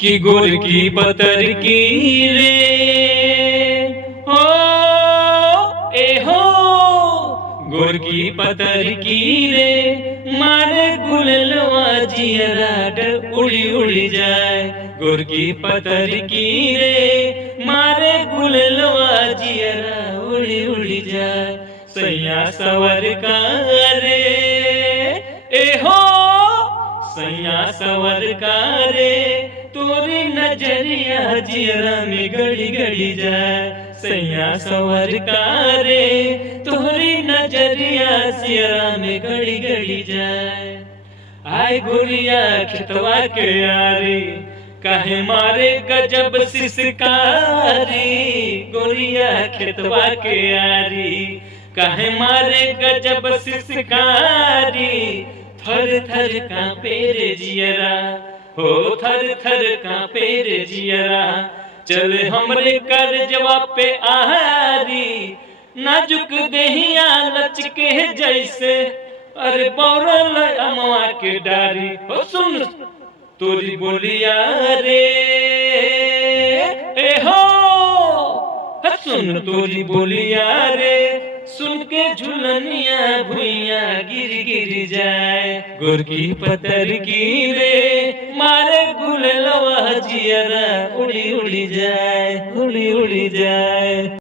कि गुर की पतर की रे हो ए हो गुर की पतर की रे मारे गुललवा जियराट उड़ी उड़ी जाए गुर की पतर की रे मारे गुललवा जियरा उड़ी उड़ी जाए सैया सवर का रे ए हो सैया सवर का रे तोरी नजरिया जियरा में गड़ी गड़ी जाए सैया सवर का रे तोरी नजरिया जियरा में गड़ी गड़ी जाए आय गुरिया खितवा के यारी काहे मारे गजब सिसकारी गुरिया खितवा के यारी काहे मारे गजब सिसकारी थर थर कांपे रे जियरा हो थर थर कांपे रे जियरा चले हमरे कर जवाब पे आहारी नाजुक देहिया लचके जैसे अरे बौरल अमवा के डारी हो सुन तोरी बोलिया रे ए हो सुन तोरी बोलिया रे सुन के झुलनिया भुइया गिर गिर जाए गुर की पतर की रे मारे गुललवा जियरा उड़ी उड़ी जाए उड़ी उड़ी जाए।